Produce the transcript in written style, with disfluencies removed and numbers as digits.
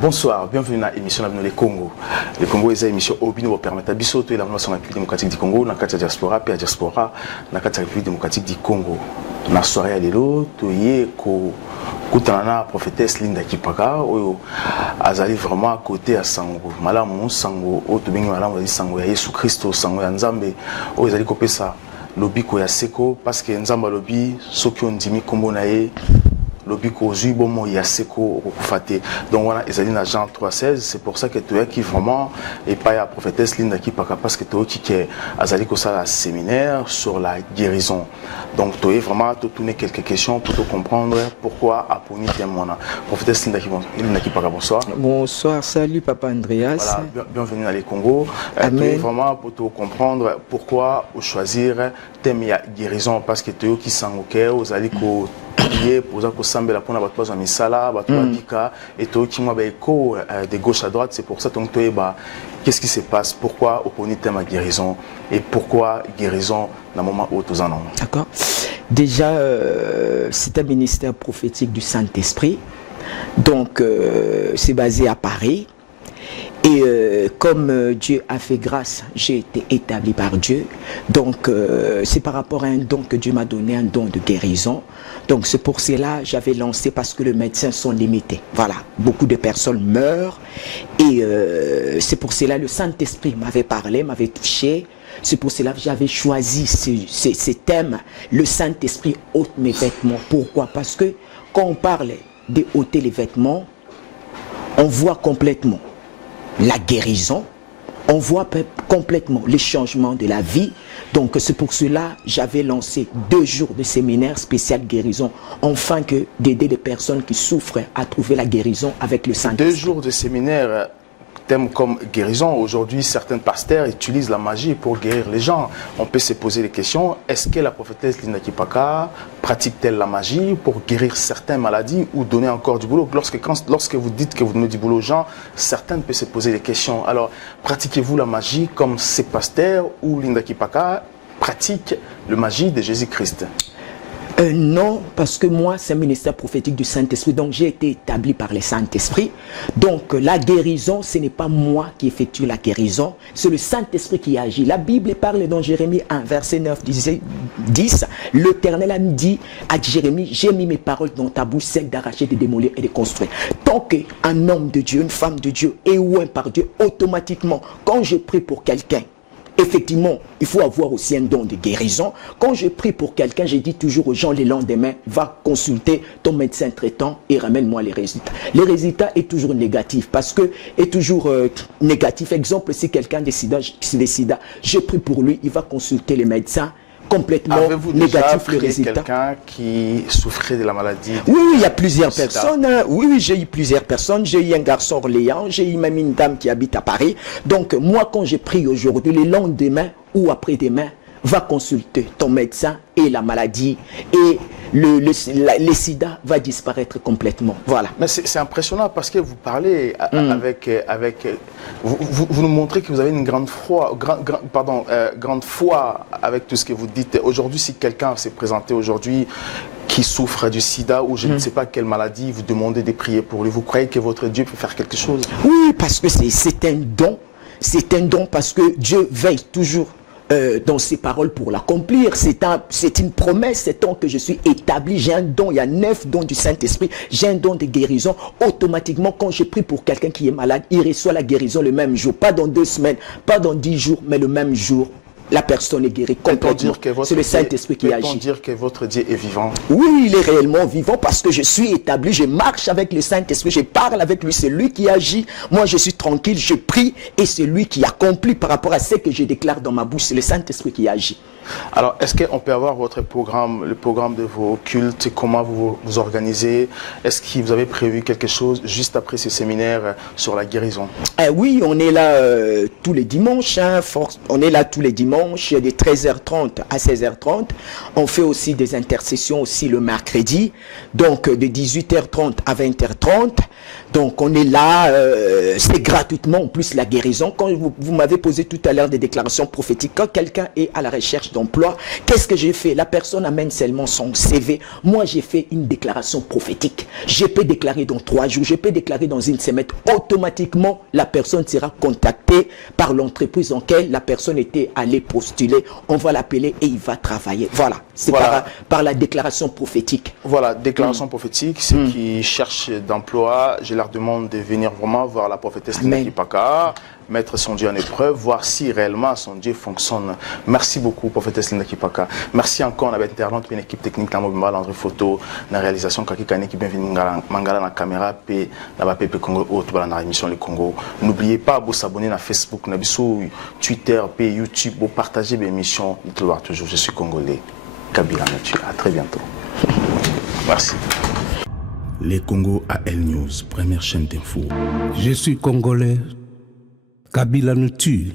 Bonsoir, bienvenue dans l'émission de Congo. Le Congo est une émission qui nous permet de faire la République démocratique du Congo, dans la diaspora, puis la diaspora, dans la République démocratique du Congo. Dans la soirée à l'élo, il y a la prophétesse Linda Kipaka, qui est vraiment à côté de Sango. Malamu Sango, Sango, Yesu Christo, Sango, Nzambe, ils allaient copier ça. Lobby ko ya seko parce que Nzamba lobby, ceux qui ont dit Kombo nae. Lobby Kozu, bon, il y a Seko Faté. Donc voilà, ils allaient dans Jean 3,16. C'est pour ça que tu es qui vraiment, et pas la prophétesse Linda qui parce que tu es qui est allé comme ça un séminaire sur la guérison. Donc tu es vraiment, tu tournes quelques questions pour te comprendre pourquoi Aponi témoin. Prophétesse Linda qui bonsoir. Bonsoir, salut Papa Andreas. Voilà, bienvenue dans les Congo. Tu es vraiment pour te comprendre pourquoi choisir thème guérison parce que tu es qui s'enroquait, aux allez prier pour ça que sambe la pona batwa za misala batwa dika et to qui moi écho de gauche à droite. C'est pour ça donc qu'est-ce qui se passe, pourquoi opposer thème à guérison et pourquoi guérison dans le moment où tous en ont. D'accord. Déjà c'est un ministère prophétique du Saint-Esprit, donc c'est basé à Paris. Et comme Dieu a fait grâce, j'ai été établi par Dieu. Donc c'est par rapport à un don que Dieu m'a donné, un don de guérison. Donc c'est pour cela que j'avais lancé, parce que les médecins sont limités. Voilà, beaucoup de personnes meurent. Et c'est pour cela que le Saint-Esprit m'avait parlé, m'avait touché. C'est pour cela que j'avais choisi ces thèmes. Le Saint-Esprit ôte mes vêtements. Pourquoi? Parce que quand on parle de ôter les vêtements, on voit complètement la guérison, on voit complètement les changements de la vie. Donc c'est pour cela que j'avais lancé 2 jours de séminaire spécial guérison, afin d'aider les personnes qui souffrent à trouver la guérison avec le Saint-Esprit. 2 jours de séminaire, thème comme guérison. Aujourd'hui, certains pasteurs utilisent la magie pour guérir les gens. On peut se poser les questions, est-ce que la prophétesse Linda Kipaka pratique-t-elle la magie pour guérir certaines maladies ou donner encore du boulot? Lorsque vous dites que vous donnez du boulot aux gens, certains peuvent se poser des questions. Alors, pratiquez-vous la magie comme ces pasteurs ou Linda Kipaka pratique la magie de Jésus-Christ? Non, parce que moi, c'est un ministère prophétique du Saint-Esprit, donc j'ai été établi par le Saint-Esprit. Donc la guérison, ce n'est pas moi qui effectue la guérison, c'est le Saint-Esprit qui agit. La Bible parle dans Jérémie 1, verset 9, 10, l'Éternel a dit à Jérémie, j'ai mis mes paroles dans ta bouche, celle d'arracher, de démolir et de construire. Tant qu'un homme de Dieu, une femme de Dieu est oint par Dieu, automatiquement, quand je prie pour quelqu'un, effectivement, il faut avoir aussi un don de guérison. Quand je prie pour quelqu'un, je dis toujours aux gens le lendemain, va consulter ton médecin traitant et ramène-moi les résultats. Les résultats est toujours négatif, parce que est toujours négatif. Exemple, si quelqu'un décide, je prie pour lui, il va consulter les médecins. Complètement négatif le résultat. Quelqu'un qui souffrait de la maladie? Oui, il y a plusieurs personnes. Oui, j'ai eu plusieurs personnes. J'ai eu un garçon Orléans, j'ai eu même une dame qui habite à Paris. Donc, moi, quand j'ai pris aujourd'hui, le lendemain ou après-demain, va consulter ton médecin et la maladie et le sida va disparaître complètement. Voilà. Mais c'est impressionnant parce que vous parlez vous nous montrez que vous avez une grande foi, grande foi avec tout ce que vous dites. Aujourd'hui, si quelqu'un s'est présenté aujourd'hui qui souffre du sida ou je ne sais pas quelle maladie, vous demandez de prier pour lui, vous croyez que votre Dieu peut faire quelque chose? Oui, parce que c'est un don. C'est un don parce que Dieu veille toujours dans ses paroles pour l'accomplir. C'est une promesse, c'est tant que je suis établi, j'ai un don, il y a 9 dons du Saint-Esprit, j'ai un don de guérison. Automatiquement, quand je prie pour quelqu'un qui est malade, il reçoit la guérison le même jour, pas dans 2 semaines, pas dans 10 jours, mais le même jour. La personne est guérie complètement. C'est le Saint-Esprit qui agit. Peut-on dire que votre Dieu est vivant? Oui, il est réellement vivant parce que je suis établi, je marche avec le Saint-Esprit, je parle avec lui, c'est lui qui agit. Moi, je suis tranquille, je prie et c'est lui qui accomplit par rapport à ce que je déclare dans ma bouche. C'est le Saint-Esprit qui agit. Alors, est-ce qu'on peut avoir votre programme, le programme de vos cultes, comment vous vous organisez? Est-ce que vous avez prévu quelque chose juste après ce séminaire sur la guérison? Oui, on est là tous les dimanches. On est là tous les dimanches de 13h30 à 16h30. On fait aussi des intercessions aussi le mercredi, donc de 18h30 à 20h30. Donc on est là, c'est gratuitement en plus la guérison. Quand vous m'avez posé tout à l'heure des déclarations prophétiques, quand quelqu'un est à la recherche d'emploi, qu'est-ce que j'ai fait? La personne amène seulement son CV. Moi j'ai fait une déclaration prophétique. Je peux déclarer dans 3 jours, je peux déclarer dans une semaine. Automatiquement la personne sera contactée par l'entreprise en laquelle la personne était allée postuler. On va l'appeler et il va travailler. Voilà, c'est voilà. par la déclaration prophétique. Voilà, déclaration prophétique, ceux qui cherchent d'emploi, je leur demande de venir vraiment voir la prophétesse Linda Kipaka, mettre son Dieu en épreuve, voir si réellement son Dieu fonctionne. Merci beaucoup, prophétesse Linda Kipaka. Merci encore à l'internaute, une équipe technique, dans la photo, dans la réalisation, qui est bienvenue Mangala dans la caméra, et dans la Congo, dans la émission Le Congo. N'oubliez pas de vous abonner à Facebook, Twitter, YouTube, pour partager l'émission. Toujours, je suis congolais. Kabila Nature. À très bientôt. Merci. Les Congo AL News, première chaîne d'info. Je suis congolais. Kabila nous tue.